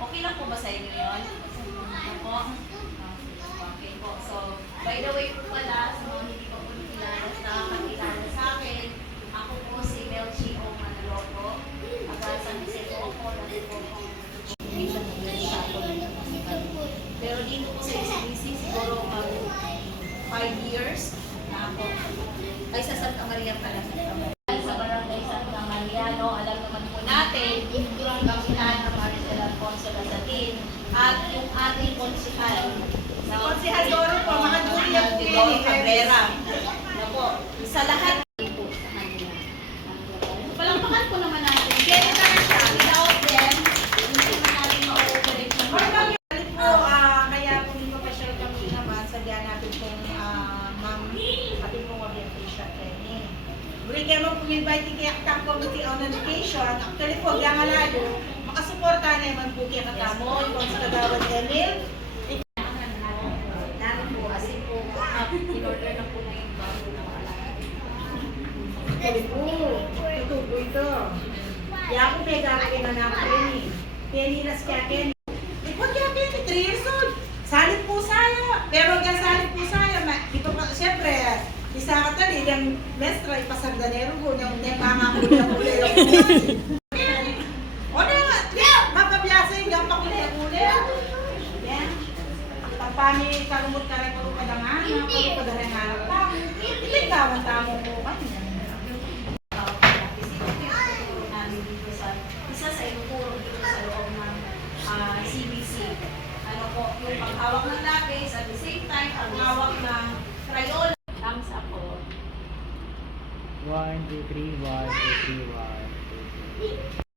Okay lang po ba sa inyo yun? Ako? Okay po. So, by the way po pala, sa mga hindi pa po nakakakilala sa akin, ako po si Melchi O. Manaloco. At San Jose po ako, dati po ako pero dito po sa SBC, siguro 5 years na ako. Ay, sa Santa Maria pala. Sa Barangay Santa Maria, no? Alam naman po natin, ang kapitan ng Maricel Alfonso Lazatin at yung ating konsihal. Sa Konsihal Doro po, mga Julia po Doro Cabrera. Ano po, sa lahat po sa kanila. Palangpakan po naman natin. Senator siya, without them, hindi naman natin ma-operate yung kaya kung hindi pa-share kami naman, sadya natin kung ma'am, ating pong orientation training. Muli kayo mo pumibay kaya kitang Committee on Education. Actually po, kaya nga layo, makasuporta na naman po kaya katamo, yung sa Kagawad Emil. namin po, as in po, in-order na po na yung bago na makalagay. Tutubo ito. Kaya ako may gagawin na natin Penilas kaya Kenny. Ikaw kaya Kenny, 3 years old. Salit po saya. Pero hanggang salit po saya, di pa pa, siyempre, isa ka tali, yung mestra, ipasagdanero ko, yung mga kuya-kuya yung o na nga, mapabiyasa yung gampa kuya-kuya. Yan. Tapani, kalumot ka rin ko kadangan, kalumot ka rin hanap pa. Itingawan tamo po kanya. Isa sa ituturo dito sa loob ng CBC. Ano po, yung paghawak ng lapis, at the same time, paghawak ng crayola. Thumbs up po. 1, 2, 3, 1, 2, 3, 1, 2, 3.